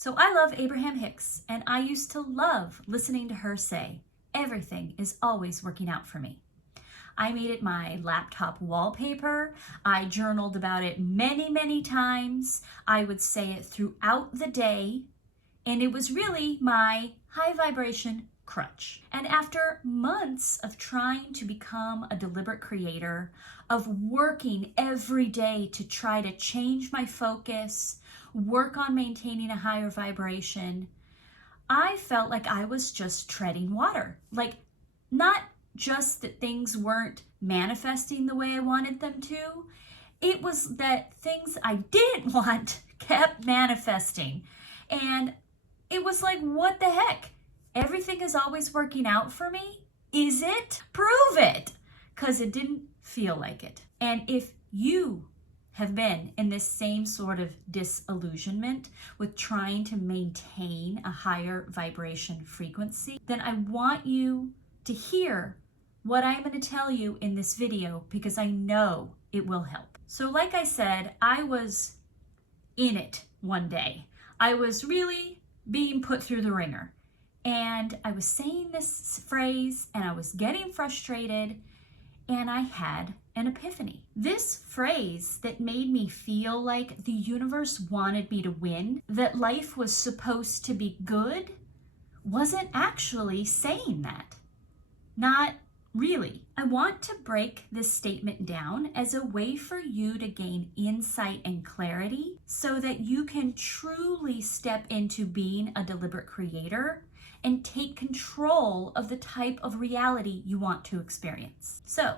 So I love Abraham Hicks, and I used to love listening to her say, everything is always working out for me. I made it my laptop wallpaper. I journaled about it many, many times. I would say it throughout the day, and it was really my high vibration crutch. And after months of trying to become a deliberate creator, of working every day to try to change my focus, work on maintaining a higher vibration, I felt like I was just treading water. Like, not just that things weren't manifesting the way I wanted them to, it was that things I didn't want kept manifesting. And it was like, what the heck? Everything is always working out for me? Is it? Prove it! Because it didn't feel like it. And if you have been in this same sort of disillusionment with trying to maintain a higher vibration frequency, then I want you to hear what I'm going to tell you in this video, because I know it will help. So like I said, I was in it one day. I was really being put through the ringer. And I was saying this phrase and I was getting frustrated, and I had an epiphany. This phrase that made me feel like the universe wanted me to win, that life was supposed to be good, wasn't actually saying that. Not really. I want to break this statement down as a way for you to gain insight and clarity so that you can truly step into being a deliberate creator and take control of the type of reality you want to experience. So,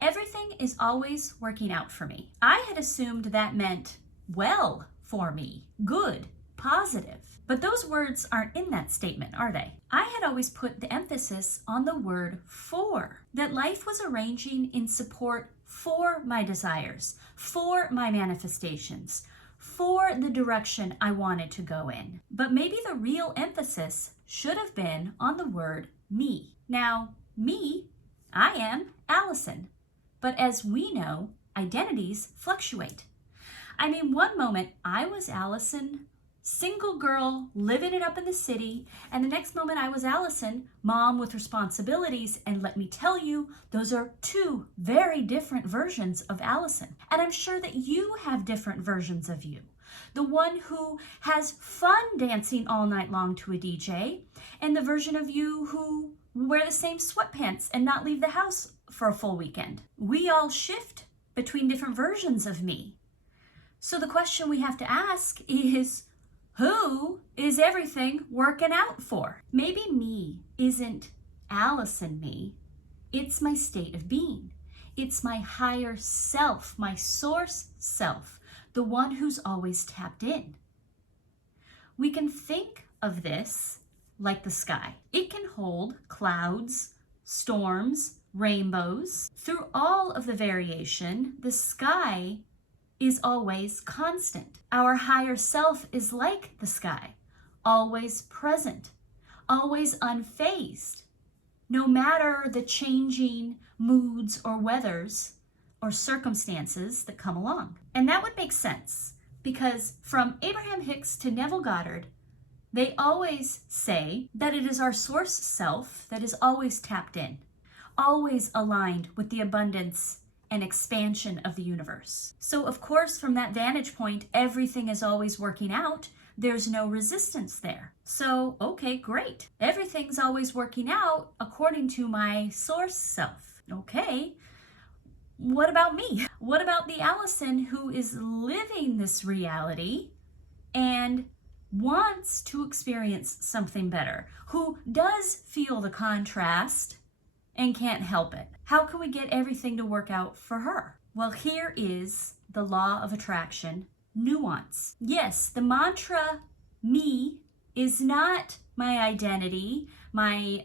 everything is always working out for me. I had assumed that meant well for me, good, positive. But those words aren't in that statement, are they? I had always put the emphasis on the word for, that life was arranging in support for my desires, for my manifestations, for the direction I wanted to go in. But maybe the real emphasis should have been on the word me. Now, me, I am Allison. But as we know, identities fluctuate. I mean, one moment I was Allison, single girl, living it up in the city, and the next moment I was Allison, mom with responsibilities, and let me tell you, those are two very different versions of Allison. And I'm sure that you have different versions of you. The one who has fun dancing all night long to a DJ, and the version of you who wear the same sweatpants and not leave the house for a full weekend. We all shift between different versions of me. So the question we have to ask is, who is everything working out for? Maybe me isn't Allison me. It's my state of being. It's my higher self, my source self, the one who's always tapped in. We can think of this like the sky. It can hold clouds, storms, rainbows. Through all of the variation, the sky is always constant. Our higher self is like the sky, always present, always unfazed, no matter the changing moods or weathers or circumstances that come along. And that would make sense, because from Abraham Hicks to Neville Goddard, they always say that it is our source self that is always tapped in, always aligned with the abundance and expansion of the universe. So of course, from that vantage point, everything is always working out. There's no resistance there. So, okay, great. Everything's always working out according to my source self. Okay, what about me? What about the Allison who is living this reality and wants to experience something better, who does feel the contrast and can't help it? How can we get everything to work out for her? Well, here is the law of attraction nuance. Yes, the mantra me is not my identity, my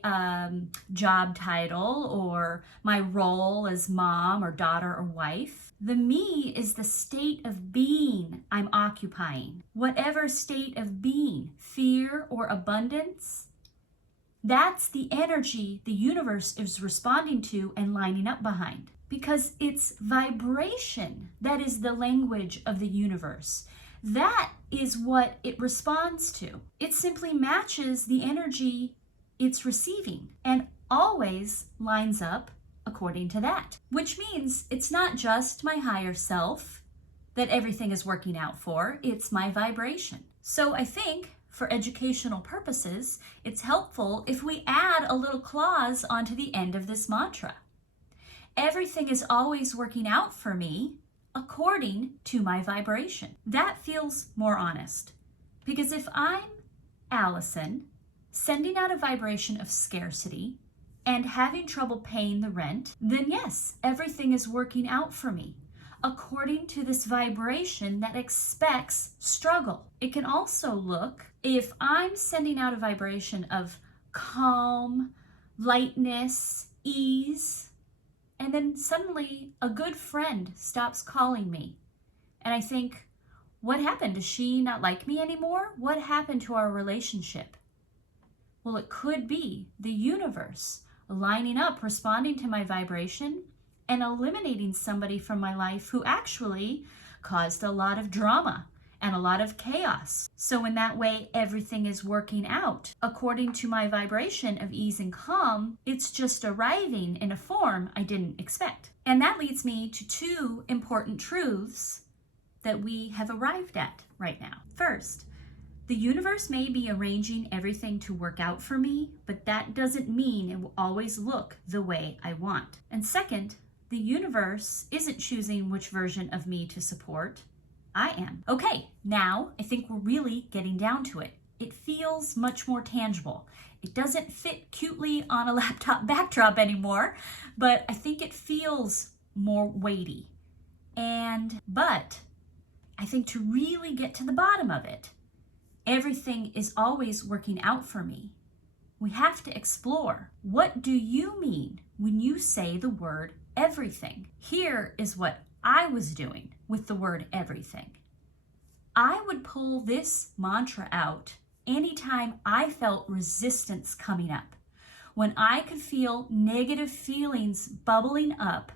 job title, or my role as mom or daughter or wife. The me is the state of being I'm occupying. Whatever state of being, fear or abundance, that's the energy the universe is responding to and lining up behind. Because it's vibration that is the language of the universe. That is what it responds to. It simply matches the energy it's receiving and always lines up according to that, which means it's not just my higher self that everything is working out for, it's my vibration. So I think for educational purposes, it's helpful if we add a little clause onto the end of this mantra. Everything is always working out for me according to my vibration. That feels more honest, because if I'm Allison sending out a vibration of scarcity and having trouble paying the rent, then yes, everything is working out for me according to this vibration that expects struggle. It can also look, if I'm sending out a vibration of calm, lightness, ease, and then suddenly a good friend stops calling me, and I think, what happened? Does she not like me anymore? What happened to our relationship? Well, it could be the universe lining up, responding to my vibration, and eliminating somebody from my life who actually caused a lot of drama and a lot of chaos. So in that way, everything is working out according to my vibration of ease and calm. It's just arriving in a form I didn't expect. And that leads me to two important truths that we have arrived at right now. First, the universe may be arranging everything to work out for me, but that doesn't mean it will always look the way I want. And second, the universe isn't choosing which version of me to support. I am. Okay, now I think we're really getting down to it. It feels much more tangible. It doesn't fit cutely on a laptop backdrop anymore, but I think it feels more weighty. But I think to really get to the bottom of it, everything is always working out for me. We have to explore, what do you mean when you say the word everything? Here is what I was doing with the word everything. I would pull this mantra out anytime I felt resistance coming up. When I could feel negative feelings bubbling up,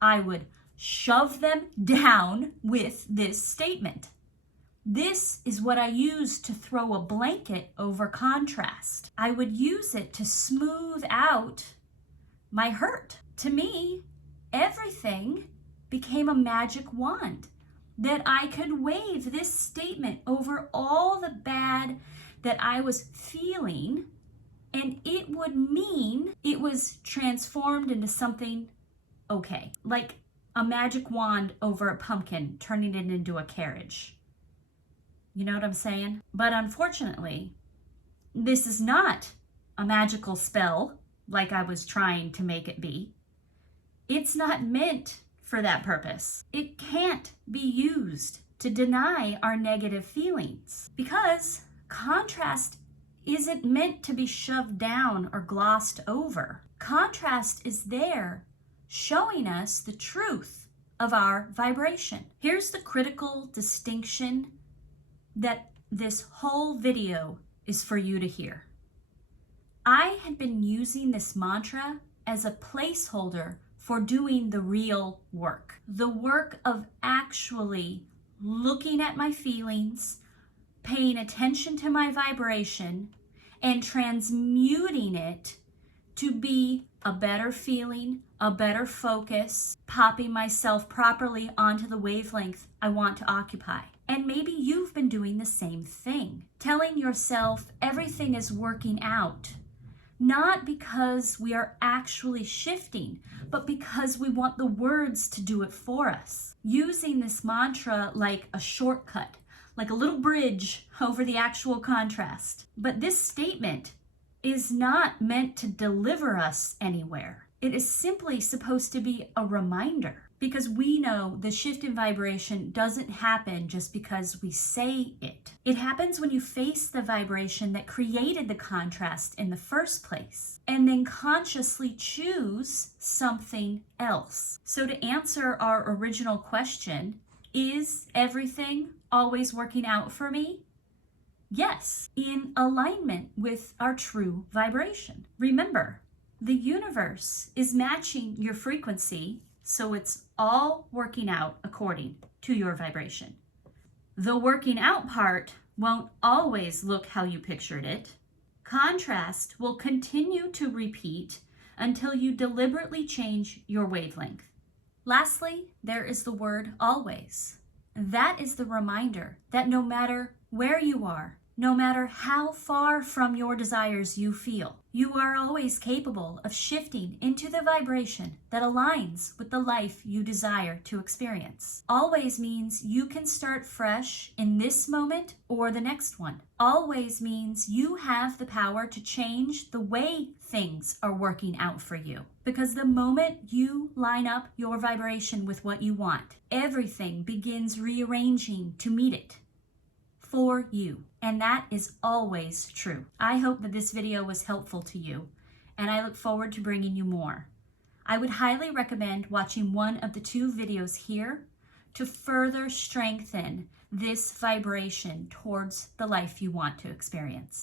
I would shove them down with this statement. This is what I use to throw a blanket over contrast. I would use it to smooth out my hurt. To me, everything became a magic wand that I could wave this statement over all the bad that I was feeling, and it would mean it was transformed into something okay, like a magic wand over a pumpkin, turning it into a carriage. You know what I'm saying? But unfortunately, this is not a magical spell like I was trying to make it be. It's not meant for that purpose. It can't be used to deny our negative feelings, because contrast isn't meant to be shoved down or glossed over. Contrast is there showing us the truth of our vibration. Here's the critical distinction that this whole video is for you to hear. I had been using this mantra as a placeholder for doing the real work. The work of actually looking at my feelings, paying attention to my vibration, and transmuting it to be a better feeling, a better focus, popping myself properly onto the wavelength I want to occupy. And maybe you've been doing the same thing, telling yourself everything is working out, not because we are actually shifting, but because we want the words to do it for us. Using this mantra like a shortcut, like a little bridge over the actual contrast. But this statement is not meant to deliver us anywhere. It is simply supposed to be a reminder, because we know the shift in vibration doesn't happen just because we say it. It happens when you face the vibration that created the contrast in the first place, and then consciously choose something else. So to answer our original question, is everything always working out for me? Yes, in alignment with our true vibration. Remember, the universe is matching your frequency, so it's all working out according to your vibration. The working out part won't always look how you pictured it. Contrast will continue to repeat until you deliberately change your wavelength. Lastly, there is the word always. That is the reminder that no matter where you are, no matter how far from your desires you feel, you are always capable of shifting into the vibration that aligns with the life you desire to experience. Always means you can start fresh in this moment or the next one. Always means you have the power to change the way things are working out for you. Because the moment you line up your vibration with what you want, everything begins rearranging to meet it for you. And that is always true. I hope that this video was helpful to you, and I look forward to bringing you more. I would highly recommend watching one of the 2 videos here to further strengthen this vibration towards the life you want to experience.